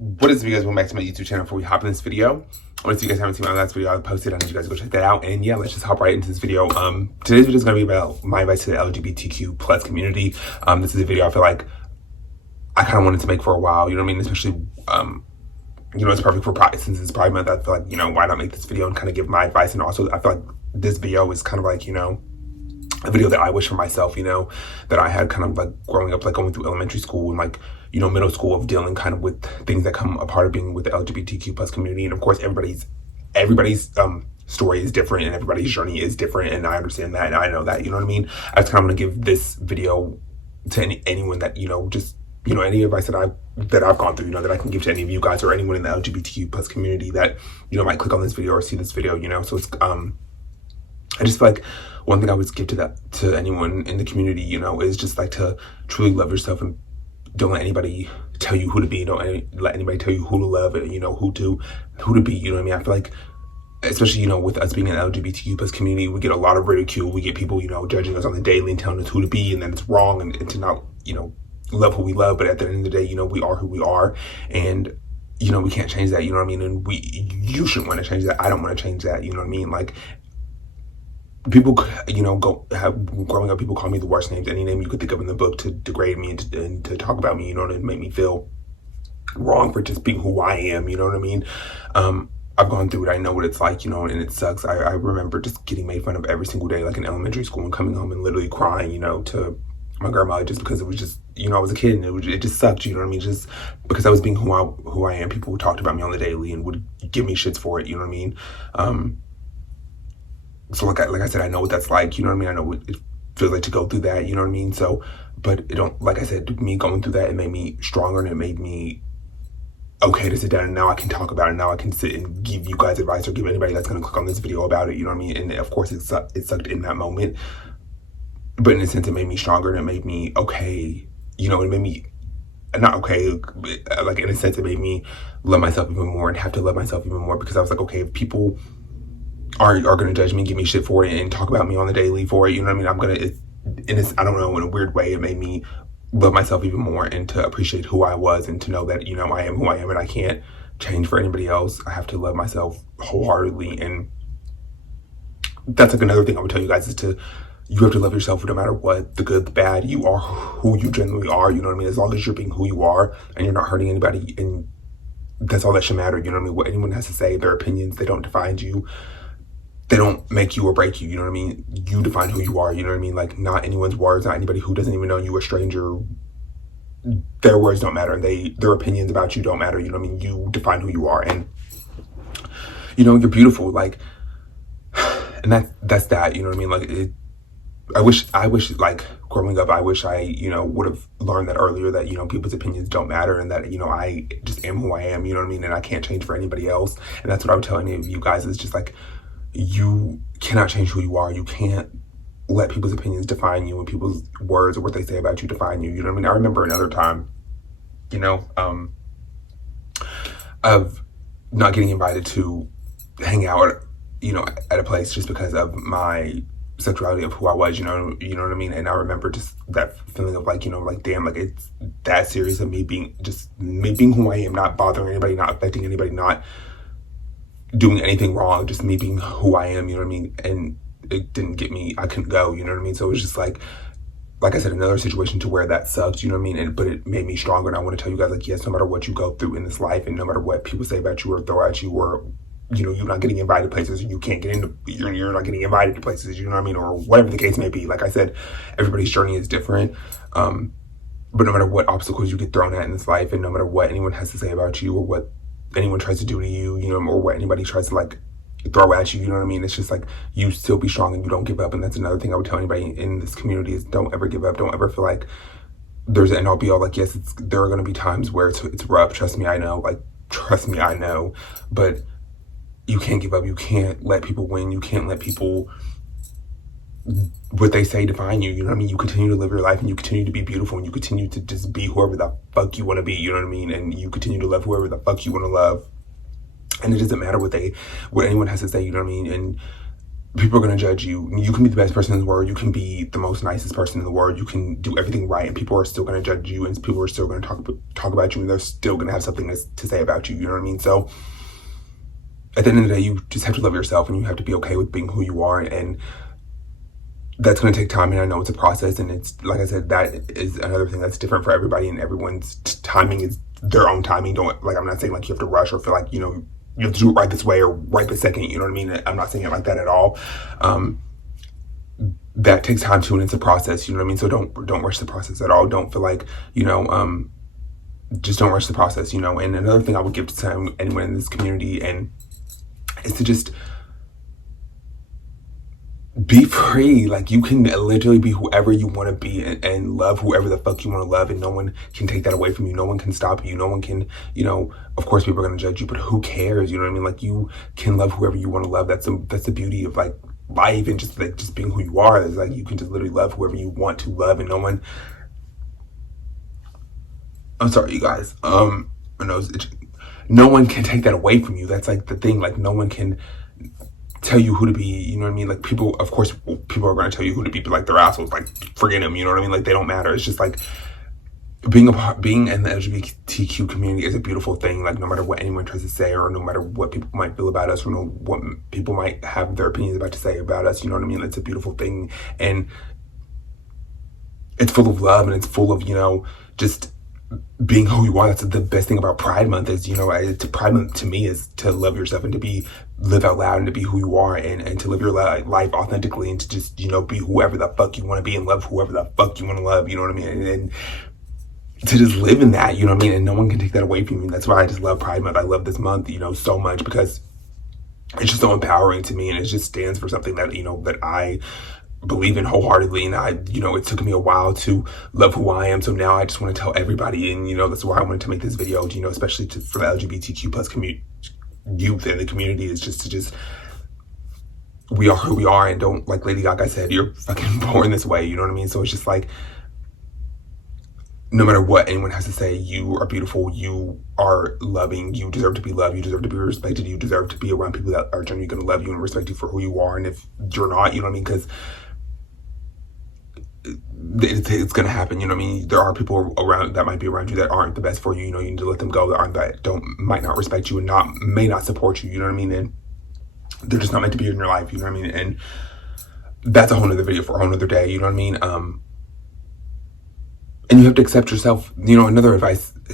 What is up, you guys? Welcome back to my YouTube channel. Before we hop in this video, I want to see you guys haven't seen my last video I posted. I need you guys to go check that out. And yeah, let's just hop right into this video. Today's video is going to be about my advice to the LGBTQ plus community. This is a video I feel like I kind of wanted to make for a while. You know what I mean? Especially, you know, it's perfect for Pride, since it's Pride Month. I feel like, you know, why not make this video and kind of give my advice? And also, I feel like this video is kind of like, you know, a video that I wish for myself, you know, that I had kind of like growing up, like going through elementary school and like, you know, middle school, of dealing kind of with things that come a part of being with the LGBTQ plus community. And of course, everybody's story is different and everybody's journey is different. And I understand that and I know that, you know what I mean? I just kind of want to give this video to anyone that, you know, just, you know, any advice that I've gone through, you know, that I can give to any of you guys or anyone in the LGBTQ plus community that, you know, might click on this video or see this video, you know. So it's, I just feel like one thing I would give to anyone in the community, you know, is just like to truly love yourself and don't let anybody tell you who to be. Don't let anybody tell you who to love and, you know, who to be, you know what I mean? I feel like, especially, you know, with us being an LGBTQ plus community, we get a lot of ridicule. We get people, you know, judging us on the daily and telling us who to be, and then it's wrong and to not, you know, love who we love. But at the end of the day, you know, we are who we are, and, you know, we can't change that, you know what I mean? And you shouldn't want to change that. I don't want to change that, you know what I mean? Like, people, you know, growing up, people call me the worst names, any name you could think of in the book, to degrade me and to talk about me, you know, to make me feel wrong for just being who I am, you know what I mean? I've gone through it. I know what it's like, you know, and it sucks. I remember just getting made fun of every single day, like in elementary school, and coming home and literally crying, you know, to my grandma, just because it was just, you know, I was a kid and it just sucked, you know what I mean? Just because I was being who I am, people talked about me on the daily and would give me shits for it, you know what I mean? So like I said, I know what that's like, you know what I mean? I know what it feels like to go through that, you know what I mean? So, but it don't, like I said, me going through that, it made me stronger and it made me okay to sit down, and now I can talk about it. Now I can sit and give you guys advice or give anybody that's going to click on this video about it, you know what I mean? And of course it sucked in that moment, but in a sense it made me stronger and it made me okay, you know, it made me not okay, like in a sense it made me love myself even more and have to love myself even more, because I was like, okay, if people are going to judge me, give me shit for it, and talk about me on the daily for it, you know what I mean? I'm going to, I don't know, in a weird way, it made me love myself even more and to appreciate who I was and to know that, you know, I am who I am and I can't change for anybody else. I have to love myself wholeheartedly. And that's like another thing I would tell you guys, is you have to love yourself no matter what, the good, the bad. You are who you genuinely are, you know what I mean? As long as you're being who you are and you're not hurting anybody, and that's all that should matter, you know what I mean? What anyone has to say, their opinions, they don't define you. They don't make you or break you, you know what I mean? You define who you are, you know what I mean? Like, not anyone's words, not anybody who doesn't even know you, a stranger, their words don't matter. Their opinions about you don't matter, you know what I mean? You define who you are, and, you know, you're beautiful, like, and that's that, you know what I mean? Like, I wish, like, growing up, I wish I, you know, would have learned that earlier, that, you know, people's opinions don't matter, and that, you know, I just am who I am, you know what I mean? And I can't change for anybody else. And that's what I would tell any of you guys, is just like, you cannot change who you are. You can't let people's opinions define you, and people's words or what they say about you define you. You know what I mean? I remember another time, you know, of not getting invited to hang out, you know, at a place just because of my sexuality, of who I was, you know what I mean? And I remember just that feeling of like, you know, like, damn, like, it's that serious, of me being who I am, not bothering anybody, not affecting anybody, not doing anything wrong, just me being who I am, you know what I mean? And it didn't get me, I couldn't go, you know what I mean? So it was just like I said, another situation to where that sucks, you know what I mean? But it made me stronger. And I want to tell you guys, like, yes, no matter what you go through in this life, and no matter what people say about you or throw at you, or, you know, you're not getting invited places, you can't get into, you're not getting invited to places, you know what I mean? Or whatever the case may be. Like I said, everybody's journey is different. But no matter what obstacles you get thrown at in this life, and no matter what anyone has to say about you, or what anyone tries to do to you, you know, or what anybody tries to, like, throw at you, you know what I mean? It's just like, you still be strong and you don't give up. And that's another thing I would tell anybody in this community, is don't ever give up. Don't ever feel like there's an end all be all. Like, yes, there are going to be times where it's rough. Trust me, I know. Like, trust me, I know. But you can't give up. You can't let people win. You can't let people, what they say, define you, you know what I mean? You continue to live your life, and you continue to be beautiful, and you continue to just be whoever the fuck you want to be, you know what I mean? And you continue to love whoever the fuck you want to love. And it doesn't matter what anyone has to say, you know what I mean? And people are going to judge you. You can be the best person in the world. You can be the most nicest person in the world. You can do everything right, and people are still going to judge you, and people are still going to talk about you, and they're still going to have something to say about you. You know what I mean? So at the end of the day, you just have to love yourself, and you have to be okay with being who you are, and that's going to take time. And I know it's a process, and it's, like I said, that is another thing that's different for everybody, and everyone's timing is their own timing. Don't, like, I'm not saying like you have to rush or feel like, you know, you have to do it right this way or right this second. You know what I mean? I'm not saying it like that at all. That takes time too, and it's a process. You know what I mean? So don't rush the process at all. Don't feel like, you know, just don't rush the process. You know. And another thing I would give to anyone in this community and is to just be free. Like, you can literally be whoever you want to be and love whoever the fuck you want to love, and no one can take that away from you. No one can stop you. No one can, you know, of course people are going to judge you, but who cares? You know what I mean? Like, you can love whoever you want to love. That's the beauty of, like, life, and just, like, just being who you are. Is like, you can just literally love whoever you want to love, and no one, I'm sorry, you guys, no one can take that away from you. That's, like, the thing. Like, no one can tell you who to be, you know what I mean? Like, people, of course, people are going to tell you who to be, but, like, they're assholes. Like, forget them, you know what I mean? Like, they don't matter. It's just, like, being in the LGBTQ community is a beautiful thing. Like, no matter what anyone tries to say, or no matter what people might feel about us, or what people might have their opinions about to say about us, you know what I mean? It's a beautiful thing, and it's full of love, and it's full of, you know, just being who you are. That's the best thing about Pride Month is, you know, Pride Month to me is to love yourself and to live out loud and to be who you are, and to live your life authentically, and to just, you know, be whoever the fuck you want to be and love whoever the fuck you want to love, you know what I mean? And to just live in that, you know what I mean? And no one can take that away from you. That's why I just love Pride Month. I love this month, you know, so much, because it's just so empowering to me, and it just stands for something that, you know, that I believe in wholeheartedly. And you know, it took me a while to love who I am. So now I just want to tell everybody, and, you know, that's why I wanted to make this video, you know, especially for the LGBTQ plus youth in the community, is just to we are who we are, and don't, like Lady Gaga said, you're fucking born this way, you know what I mean? So it's just like, no matter what anyone has to say, you are beautiful, you are loving, you deserve to be loved, you deserve to be respected, you deserve to be around people that are genuinely going to love you and respect you for who you are. And if you're not, you know what I mean? Because it's going to happen, you know what I mean? There are people around that might be around you that aren't the best for you, you know, you need to let them go, that might not respect you and may not support you, you know what I mean? And they're just not meant to be in your life, you know what I mean? And that's a whole nother video for a whole nother day, you know what I mean? And you have to accept yourself. You know, another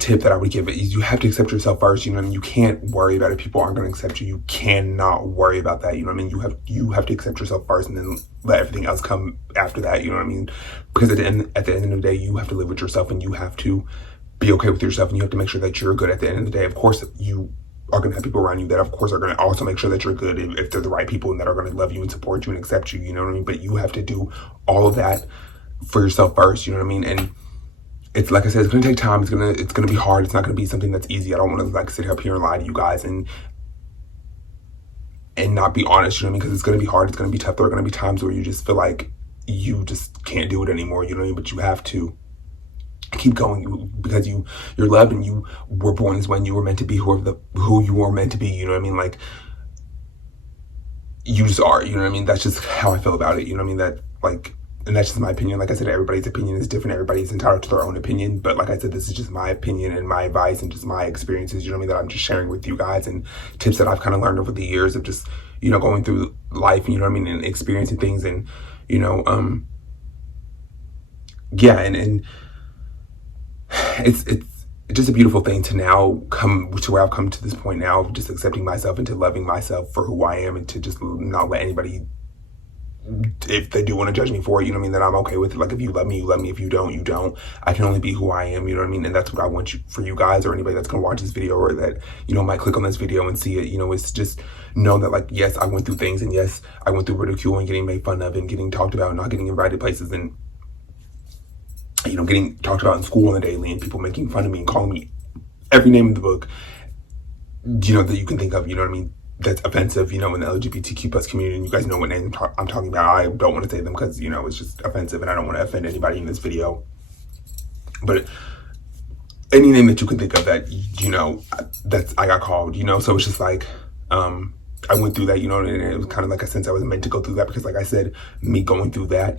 tip that I would give is you have to accept yourself first. You know what I mean? You can't worry about it. People aren't going to accept you. You cannot worry about that. You know what I mean? You have to accept yourself first, and then let everything else come after that. You know what I mean? Because at the end of the day, you have to live with yourself, and you have to be okay with yourself, and you have to make sure that you're good at the end of the day. Of course, you are going to have people around you that, of course, are going to also make sure that you're good if they're the right people and that are going to love you and support you and accept you. You know what I mean? But you have to do all of that for yourself first. You know what I mean? And it's, like I said, it's going to take time. It's going to be hard. It's not going to be something that's easy. I don't want to, like, sit up here and lie to you guys and not be honest, you know what I mean? Because it's going to be hard. It's going to be tough. There are going to be times where you just feel like you just can't do it anymore, you know what I mean? But you have to keep going, because you're loved, and you were born as when you were meant to be who you were meant to be, you know what I mean? Like, you just are, you know what I mean? That's just how I feel about it, you know what I mean? That, like, and that's just my opinion. Like I said, everybody's opinion is different. Everybody's entitled to their own opinion. But like I said, this is just my opinion and my advice and just my experiences, you know what I mean, that I'm just sharing with you guys, and tips that I've kind of learned over the years of just, you know, going through life, you know what I mean, and experiencing things, and, you know, yeah, and it's just a beautiful thing to now come to where I've come to this point now of just accepting myself and to loving myself for who I am, and to just not let anybody, if they do want to judge me for it, you know what I mean, that I'm okay with it. Like, if you love me, you love me. If you don't, you don't. I can only be who I am, you know what I mean? And that's what I want for you guys, or anybody that's going to watch this video, or that, you know, might click on this video and see it, you know, it's just know that, like, yes, I went through things, and yes, I went through ridicule and getting made fun of and getting talked about and not getting invited places, and, you know, getting talked about in school on the daily, and people making fun of me and calling me every name in the book, you know, that you can think of, you know what I mean, that's offensive, you know, in the LGBTQ plus community. And you guys know what name I'm talking about. I don't want to say them because, you know, it's just offensive, and I don't want to offend anybody in this video. But any name that you can think of that, you know, I got called, you know, so it's just like, I went through that, you know, and it was kind of like a sense I was meant to go through that because, like I said, me going through that,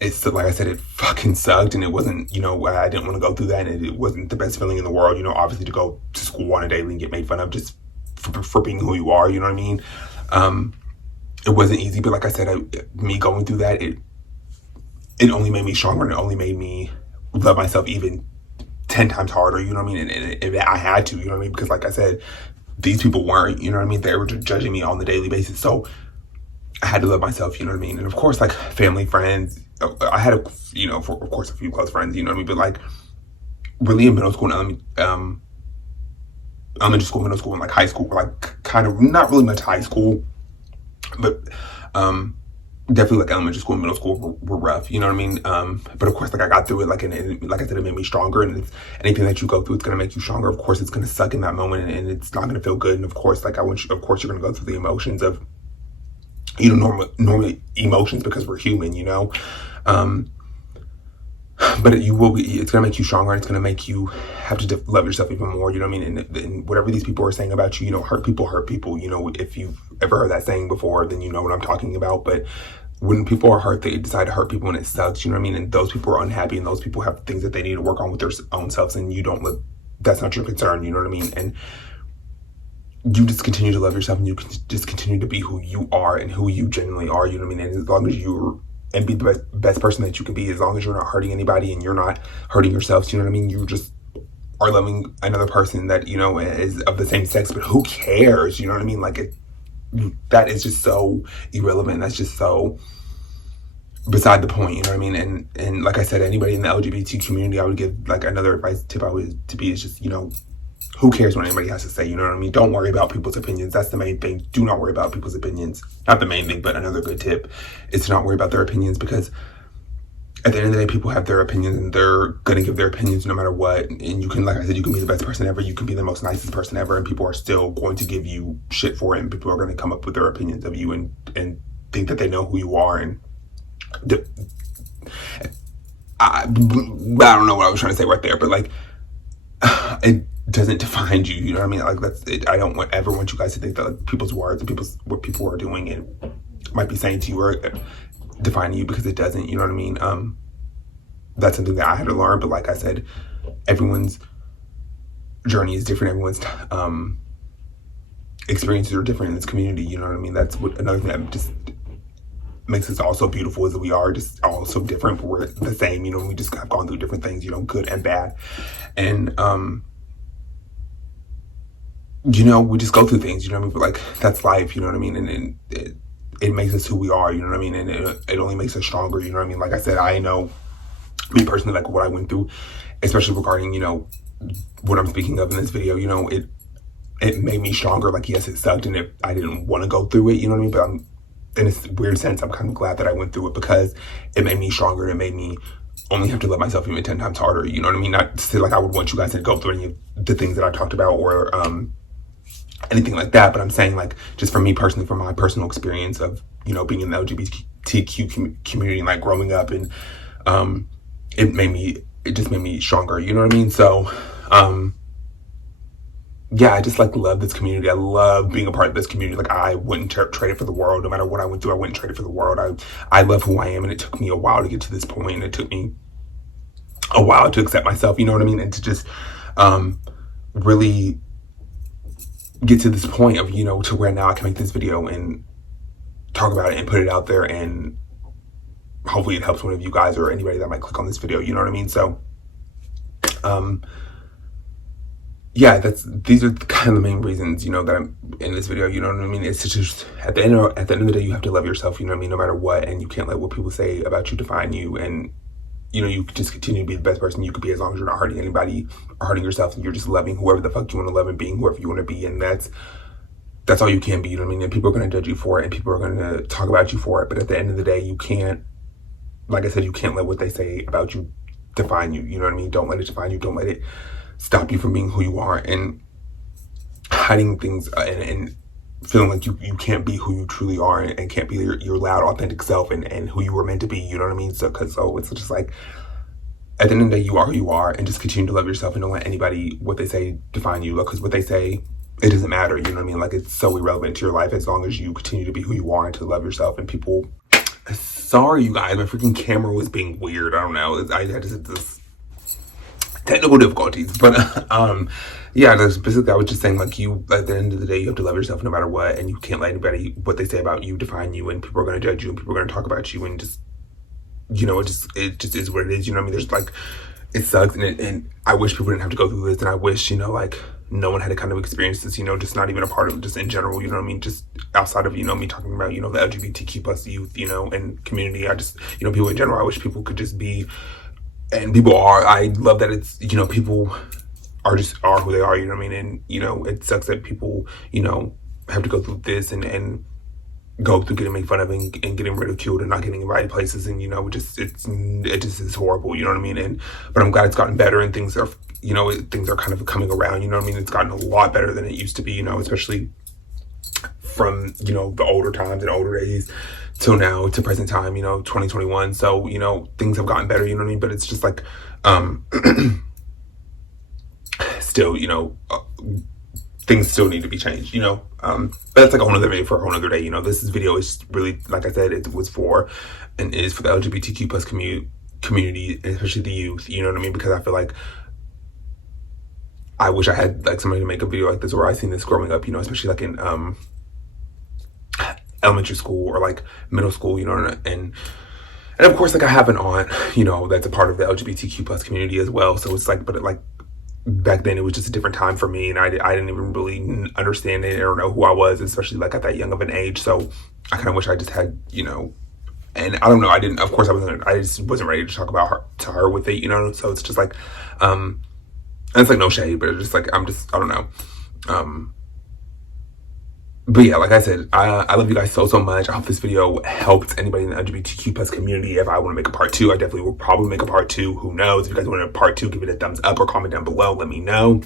it's like I said, it fucking sucked, and it wasn't, you know, I didn't want to go through that, and it wasn't the best feeling in the world, you know, obviously to go to school on a daily and get made fun of just for being who you are, you know what I mean? It wasn't easy, but like I said, me going through that, it only made me stronger, and it only made me love myself even 10 times harder, you know what I mean? And I had to, you know what I mean? Because like I said, these people weren't, you know what I mean? They were just judging me on the daily basis. So I had to love myself, you know what I mean? And of course, like family, friends, I had of course, a few close friends, you know what I mean? But like really in middle school and elementary school, middle school, and like high school, like kind of not really much high school, but definitely like elementary school and middle school were rough, you know what I mean? But of course, like I got through it, like, and like I said, it made me stronger, and anything that you go through, it's going to make you stronger. Of course, it's going to suck in that moment, and it's not going to feel good. And of course, like of course, you're going to go through the emotions of, you know, normal emotions because we're human, you know? But it's going to make you stronger, and it's going to make you have to love yourself even more, you know what I mean? And whatever these people are saying about you, you know, hurt people, you know, if you've ever heard that saying before, then you know what I'm talking about. But when people are hurt, they decide to hurt people, and it sucks, you know what I mean? And those people are unhappy, and those people have things that they need to work on with their own selves, and that's not your concern, you know what I mean? And you just continue to love yourself, and you can just continue to be who you are and who you genuinely are, you know what I mean? And as long as and be the best person that you can be, as long as you're not hurting anybody and you're not hurting yourself, you know what I mean? You just are loving another person that, you know, is of the same sex, but who cares, you know what I mean? Like, that is just so irrelevant. That's just so beside the point, you know what I mean? And like I said, anybody in the LGBT community, I would give, like, another advice tip to be is just, you know, who cares what anybody has to say, you know what I mean? Don't worry about people's opinions. That's the main thing. Do not worry about people's opinions. Not the main thing, but another good tip is to not worry about their opinions, because at the end of the day, people have their opinions, and they're going to give their opinions no matter what. And you can, like I said, you can be the best person ever. You can be the most nicest person ever, and people are still going to give you shit for it. And people are going to come up with their opinions of you and think that they know who you are. And I don't know what I was trying to say right there, but like, it doesn't define you, you know what I mean? Like, that's it. I don't ever want you guys to think that, like, people's words and what people are doing and might be saying to you or defining you, because it doesn't, you know what I mean? That's something that I had to learn, but like I said, everyone's journey is different. Everyone's experiences are different in this community, you know what I mean? That's another thing that just makes us all so beautiful, is that we are just all so different, but we're the same, you know? We just have gone through different things, you know, good and bad. And you know, we just go through things, you know what I mean? But like, that's life, you know what I mean? And it makes us who we are, you know what I mean? And it only makes us stronger, you know what I mean? Like I said, I know, me personally, like what I went through, especially regarding, you know, what I'm speaking of in this video, you know, it made me stronger. Like, yes, it sucked, and I didn't want to go through it, you know what I mean? But in a weird sense, I'm kind of glad that I went through it, because it made me stronger, and it made me only have to love myself even 10 times harder, you know what I mean? Not to say like I would want you guys to go through any of the things that I talked about, or anything like that, but I'm saying, like, just for me personally, from my personal experience of, you know, being in the LGBTQ community and like growing up, and it just made me stronger, you know what I mean? So yeah, I just like love this community. I love being a part of this community. Like, I wouldn't trade it for the world. No matter what I went through, I wouldn't trade it for the world. I love who I am, and it took me a while to get to this point, and it took me a while to accept myself, you know what I mean? And to just really get to this point of, you know, to where now I can make this video and talk about it and put it out there, and hopefully it helps one of you guys or anybody that might click on this video, you know what I mean? So yeah, these are kind of the main reasons, you know, that I'm in this video, you know what I mean? It's just at the end of the day, you have to love yourself, you know what I mean, no matter what, and you can't let what people say about you define you. And you know, you just continue to be the best person you could be, as long as you're not hurting anybody or hurting yourself, and you're just loving whoever the fuck you want to love and being whoever you want to be. And that's all you can be, you know what I mean? And people are going to judge you for it, and people are going to talk about you for it. But at the end of the day, you can't, like I said, you can't let what they say about you define you, you know what I mean? Don't let it define you. Don't let it stop you from being who you are, and hiding things and feeling like you can't be who you truly are, and can't be your loud, authentic self and who you were meant to be, you know what I mean? So it's just like, at the end of the day, you are who you are, and just continue to love yourself, and don't let anybody, what they say, define you, because what they say it doesn't matter, you know what I mean? Like, it's so irrelevant to your life as long as you continue to be who you are and to love yourself. And people, sorry you guys, my freaking camera was being weird. I don't know. I had this technical difficulties, but yeah, that's basically, I was just saying, like, you, at the end of the day, you have to love yourself no matter what, and you can't let anybody, what they say about you, define you, and people are going to judge you, and people are going to talk about you, and just, you know, it just is what it is, you know what I mean? There's, like, it sucks, and I wish people didn't have to go through this, and I wish, you know, like, no one had to kind of experience this, you know, just not even a part of it, just in general, you know what I mean? Just outside of, you know, me talking about, you know, the LGBTQ plus youth, you know, and community, I just, you know, people in general, I wish people could just be, and people are, I love that it's, you know, people are who they are, you know what I mean? And, you know, it sucks that people, you know, have to go through this and go through getting made fun of and getting ridiculed and not getting invited places, and, you know, it just is horrible, you know what I mean? But I'm glad it's gotten better, and things are, you know, things are kind of coming around, you know what I mean? It's gotten a lot better than it used to be, you know, especially from, you know, the older times and older days till now to present time, you know, 2021. So, you know, things have gotten better, you know what I mean? But it's just like, still, you know, things still need to be changed, you know. But that's like a whole other video for a whole other day, you know. This video is really, like I said, it was for and is for the LGBTQ plus community, especially the youth, you know what I mean? Because I feel like I wish I had like somebody to make a video like this, or I seen this growing up, you know, especially like in elementary school or like middle school, you know, and of course, like, I have an aunt, you know, that's a part of the LGBTQ plus community as well. So it's like, but it, like, back then it was just a different time for me, and I didn't even really understand it or know who I was, especially like at that young of an age. So I kind of wish I just had, you know, and I don't know, I just wasn't ready to talk about her with it, you know. So it's just like, and it's like no shade, but it's just like, I don't know. But yeah, like I said, I love you guys so much. I hope this video helped anybody in the LGBTQ plus community. If I want to make a part 2, I definitely will probably make a part 2. Who knows? If you guys want a part 2, give it a thumbs up or comment down below. Let me know.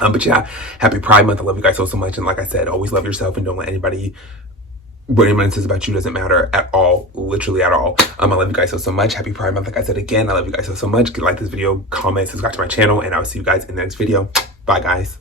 But yeah, happy Pride Month. I love you guys so much. And like I said, always love yourself, and don't let anybody, what anyone says about you doesn't matter at all, literally at all. I love you guys so much. Happy Pride Month. Like I said again, I love you guys so much. Like this video, comment, subscribe to my channel, and I'll see you guys in the next video. Bye, guys.